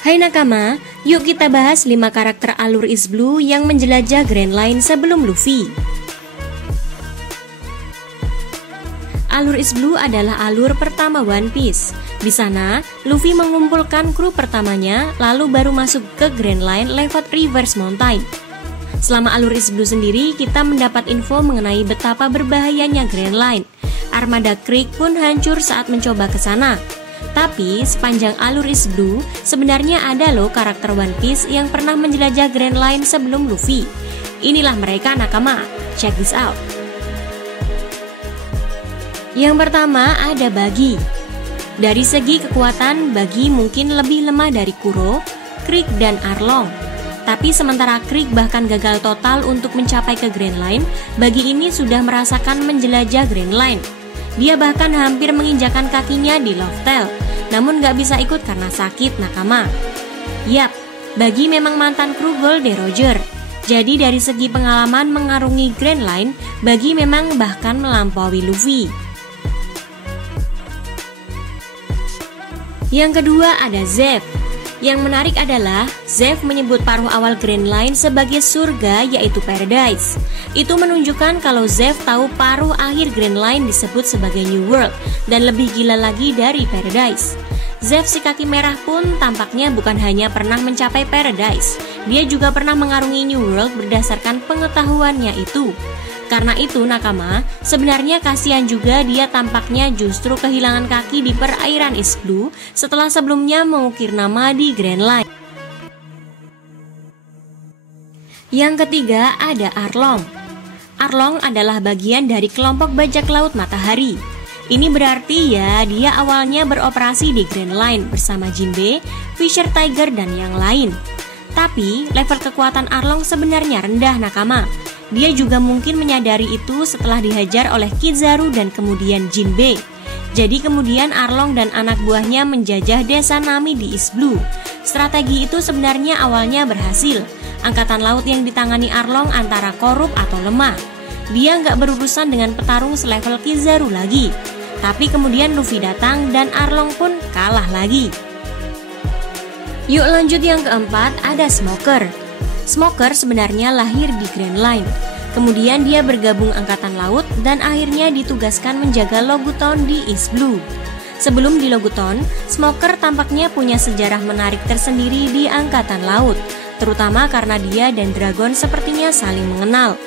Hai nakama, yuk kita bahas 5 karakter alur East Blue yang menjelajah Grand Line sebelum Luffy. Alur East Blue adalah alur pertama One Piece. Di sana, Luffy mengumpulkan kru pertamanya, lalu baru masuk ke Grand Line lewat Reverse Mountain. Selama alur East Blue sendiri, kita mendapat info mengenai betapa berbahayanya Grand Line. Armada Krieg pun hancur saat mencoba ke sana. Tapi sepanjang alur East Blue, sebenarnya ada loh karakter One Piece yang pernah menjelajah Grand Line sebelum Luffy. Inilah mereka nakama, check this out. Yang pertama ada Buggy. Dari segi kekuatan, Buggy mungkin lebih lemah dari Kuro, Krieg, dan Arlong. Tapi sementara Krieg bahkan gagal total untuk mencapai ke Grand Line, Buggy ini sudah merasakan menjelajah Grand Line. Dia bahkan hampir menginjakan kakinya di Loftel, namun gak bisa ikut karena sakit nakama. Yap, Buggy memang mantan kru Gold Roger. Jadi dari segi pengalaman mengarungi Grand Line, Buggy memang bahkan melampaui Luffy. Yang kedua ada Zeff. Yang menarik adalah Zeff menyebut paruh awal Grand Line sebagai surga, yaitu Paradise. Itu menunjukkan kalau Zeff tahu paruh akhir Grand Line disebut sebagai New World dan lebih gila lagi dari Paradise. Zeff si kaki merah pun tampaknya bukan hanya pernah mencapai Paradise, dia juga pernah mengarungi New World berdasarkan pengetahuannya itu. Karena itu nakama, sebenarnya kasihan juga dia tampaknya justru kehilangan kaki di perairan East Blue setelah sebelumnya mengukir nama di Grand Line. Yang ketiga ada Arlong. Arlong adalah bagian dari kelompok bajak laut matahari. Ini berarti ya dia awalnya beroperasi di Grand Line bersama Jinbe, Fisher Tiger, dan yang lain. Tapi level kekuatan Arlong sebenarnya rendah nakama. Dia juga mungkin menyadari itu setelah dihajar oleh Kizaru dan kemudian Jinbe. Jadi kemudian Arlong dan anak buahnya menjajah desa Nami di East Blue. Strategi itu sebenarnya awalnya berhasil. Angkatan laut yang ditangani Arlong antara korup atau lemah. Dia nggak berurusan dengan petarung selevel Kizaru lagi. Tapi kemudian Luffy datang dan Arlong pun kalah lagi. Yuk lanjut yang keempat ada Smoker. Smoker sebenarnya lahir di Grand Line. Kemudian dia bergabung angkatan laut dan akhirnya ditugaskan menjaga Logutown di East Blue. Sebelum di Logutown, Smoker tampaknya punya sejarah menarik tersendiri di angkatan laut, terutama karena dia dan Dragon sepertinya saling mengenal.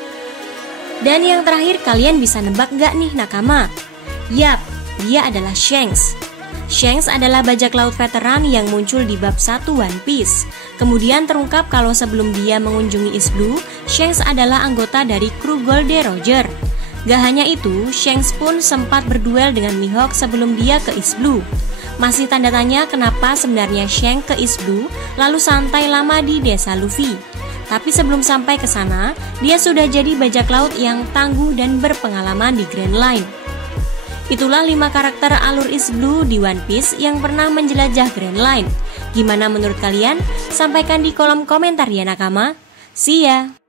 Dan yang terakhir, kalian bisa nebak gak nih nakama? Yap, dia adalah Shanks. Shanks adalah bajak laut veteran yang muncul di bab 1 One Piece. Kemudian terungkap kalau sebelum dia mengunjungi East Blue, Shanks adalah anggota dari kru Gold Roger. Gak hanya itu, Shanks pun sempat berduel dengan Mihawk sebelum dia ke East Blue. Masih tanda tanya kenapa sebenarnya Shanks ke East Blue lalu santai lama di desa Luffy. Tapi sebelum sampai ke sana, dia sudah jadi bajak laut yang tangguh dan berpengalaman di Grand Line. Itulah 5 karakter alur East Blue di One Piece yang pernah menjelajah Grand Line. Gimana menurut kalian? Sampaikan di kolom komentar ya nakama. See ya!